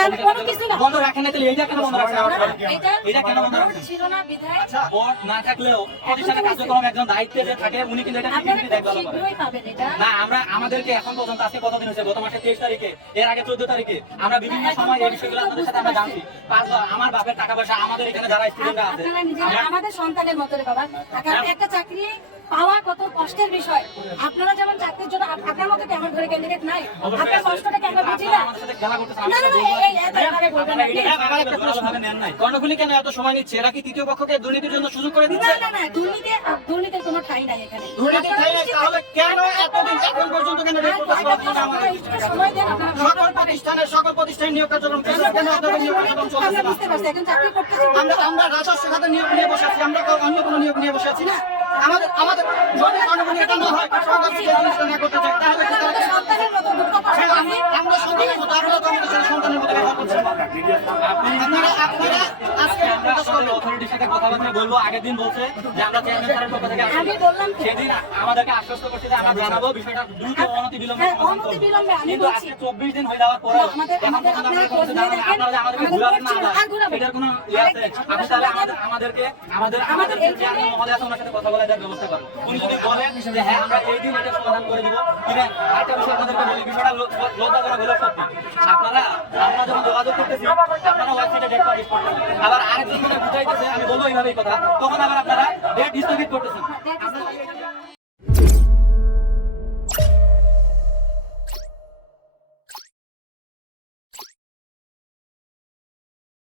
না কোনো কিছু না বন্ধ রাখেন না, তাহলে এইটা কেন বন্ধ রাখছেন? এটা কেন বন্ধ রাখছেন? ছিল না বিধায় আচ্ছা, ভোট না থাকলেও প্রতিষ্ঠানের কার্যক্রম একজন দায়িত্বে যে থাকে উনি কিন্তু এটা আপনারা টিভি দেখভাল করেন। শীঘ্রই পাবেন এটা। না, আমাদেরকে এখন পর্যন্ত আজকে কতদিন হয়েছে, গত মাসের 23 তারিখে, এর আগে 14 তারিখে আমরা বিভিন্ন সময় এই বিষয়গুলো আপনাদের সাথে আমরা জানছি। আমার বাপের টাকা পয়সা, আমাদের এখানে যারা স্টুডেন্টরা আছে, আপনারা নিজেরা আমাদের সন্তানের মতো রে বাবা, কারণ একটা চাকরি পাওয়া কত কষ্টের বিষয়। আপনারা যেমন চাকরির জন্য আপনার মতো কি আমার ঘরে ক্যান্ডিডেট নাই? আপনার কষ্টটা কি আমরা বুঝি না? আমাদের সাথে খেলা করতেছেন, আমি না না সেটা না, বলবো। এই এভাবে বলবেন না please। আমার একটা প্রশ্ন, কর্ণফুলী কেন এত সময় নিচ্ছে? এরা কি তৃতীয় পক্ষকে দুর্নীতির জন্য সুযোগ করে দিচ্ছে? না না না, দুর্নীতির কোনো ঠাঁই নাই এখানে। দুর্নীতির ঠাঁই নাই, তাহলে কেন এতদিন এখন পর্যন্ত কেন রিপোর্ট করা হচ্ছে না আমাদের? সময় দেন আপনারা। সকল প্রতিষ্ঠানের নিয়োগ কার্যক্রম চলছে, কেন আপনাদের নিয়োগ কার্যক্রম চলছে আমরা না? বুঝতে পারছি, এখন চাকরি করতেছি। আমরা রাজস্ব খাতে নিয়োগ নিয়ে বসে আছি, আমরা অন্য কোনো নিয়োগ নিয়ে বসে আছি না। আমাদের যদি কর্ণফুলী এটা না হয়, সরকার যদি এই জিনিসটা না করতে চায়, তাহলে কি আমাদের তারা- সন্তানের মতো দুঃখ কষ্ট হ্যাঁ, আছে। আমরা সন্তানের মতো, আপনারা তো আমাদের সাথে সন্তানের মতো ব্যবহার করছেন। আপনারা আজকে আমরা আমাদের অথরিটির সাথে কথাবার্তা বলবো। আগের দিন বলছে যে আমরা চেয়ারম্যান স্যারের পক্ষ থেকে আসছি। আমি বললাম তো। সেদিন আমাদেরকে আশ্বস্ত করছে যে আমরা জানাবো বিষয়টা দ্রুত অনতি বিলম্বে হ্যাঁ, সমাধান অনতি করবো। বিলম্বে আমি কিন্তু বলছি। আজকে 24 দিন হয়ে যাওয়ার পরে আমাদের- এখন পর্যন্ত আপনারা আপনারা কোনো কিছু খোঁজ জানান নিয়ে না। আপনারা যে আমাদেরকে দেখেন, ঘুরাবেন না, আমাদের আমরা আর ঘুরাবেন। এটার কোনো ইয়ে আছে? আপনি তাহলে আমাদেরকে আমাদের এই চেয়ারম্যান মহোদয় আছে, ওনার সাথে কথা বলে দেওয়ার ব্যবস্থা করুন। উনি যদি বলেন যে হ্যাঁ আমরা এই দিন এটা সমাধান করে দিব, কিনা একটা বিষয় আপনাদেরকে বলি, বিষয়টা লজ্জা করা হলো সত্যি। আমরা যখন যোগাযোগ করতেছি, আপনারা ওয়েবসাইটে ডেট পাবলিশ করতেছেন, আবার আরেকজন বুঝাইতেছে, আমি বলবো এইভাবেই কথা, তখন আবার আপনারা ডেট স্থগিত করতেছেন।